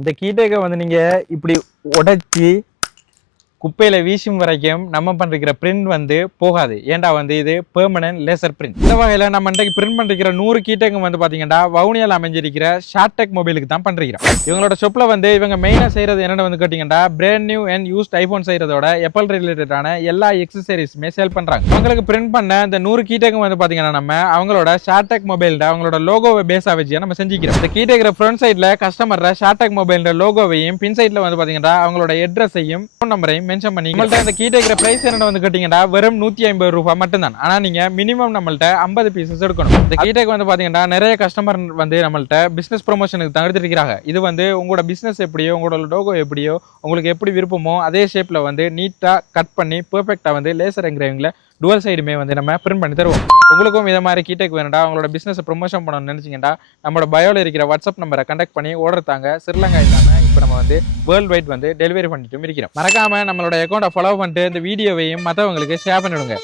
இந்த கீட்டேக்கை வந்து நீங்க இப்படி உடைச்சி குப்பையில வீசும் வரைக்கும் நம்ம பண்ற பிரிண்ட் வந்து போகாது. ஏன்டா வந்து இது பெர்மனன்ட் லேசர் பிரிண்ட். இந்த வகையில நம்ம இன்றைக்கு பிரிண்ட் பண்ற 100 கீட்டேக்கு வந்து பாத்தீங்கன்னா வவுனியால அமைஞ்சிருக்கிற ஷார்டெக் மொபைலுக்கு தான் பண்றோம். இவங்களோட ஷாப்ல வந்து இவங்க மெயினா செய்யறது என்னன்னு வந்து கேட்டீங்கன்னா brand new and used iPhone செய்யறதோட Apple ரிலேட்டடான எல்லா எக்ஸசரிஸுமே சேல் பண்றாங்க. அவங்களுக்கு பிரிண்ட் பண்ண இந்த 100 கீட்டேக்கு வந்து பாத்தீங்கன்னா நம்ம அவங்களோட ஷார்டெக் மொபைல்ல அவங்களோட லோகோவை பேஸா வச்சு நம்ம செஞ்சுக்கிறோம். இந்த கீட்டேக்கிற ஃப்ரண்ட் சைட்ல கஸ்டமர் ஷார்டெக் மொபைல் லோகோவையும் பின் சைட்ல வந்து பாத்தீங்கன்னா அவங்களோட அட்ரஸையும் ஃபோன் நம்பரையும் மென்ஷன் பண்ணி நம்மள்ட்ட இந்த கீட்டேக்கிற பிரைஸ் என்ன வந்து கேட்டீங்கன்னா வெறும் 150 ரூபாய் மட்டும்தான். ஆனா நீங்க மினிமம் நம்மள்ட்ட 50 பீசஸ் எடுக்கணும். இந்த கீட்டேக் வந்து பாத்தீங்கன்னா நிறைய கஸ்டமர் வந்து நம்மள்ட்ட பிசினஸ் ப்ரொமோஷனுக்கு தான் எடுத்துட்டு இருக்காங்க. இது வந்து உங்களோட பிசினஸ் எப்படியோ உங்களோட லோகோ எப்படியோ உங்களுக்கு எப்படி விருப்பமோ அதே ஷேப்ல வந்து நீட்டா கட் பண்ணி பெர்ஃபெக்ட்டா வந்து லேசர் என்கிரேவிங்ல டுவல் சைடுமே வந்து நம்ம பிரிண்ட் பண்ணி தருவோம். உங்களுக்கும் இதை மாதிரி கீட்டேக் வேணும்டா உங்களோட பிசினஸ் ப்ரொமோஷன் பண்ணணும்னு நினைச்சீங்கன்னா நம்மளோட பயோல இருக்கிற வாட்ஸ்அப் நம்பரை கண்டக்ட் பண்ணி ஆர்டர் தாங்க. ஸ்ரீலங்கா இல்லாம இப்போ நம்ம வந்து வேர்ல்டு வைட் வந்து டெலிவரி பண்ணிட்டு இருக்கிறோம். மறக்காம நம்மளோட அக்கௌண்ட்டை ஃபாலோ பண்ணிட்டு இந்த வீடியோவையும் மற்றவங்களுக்கு ஷேர் பண்ணிவிடுங்க.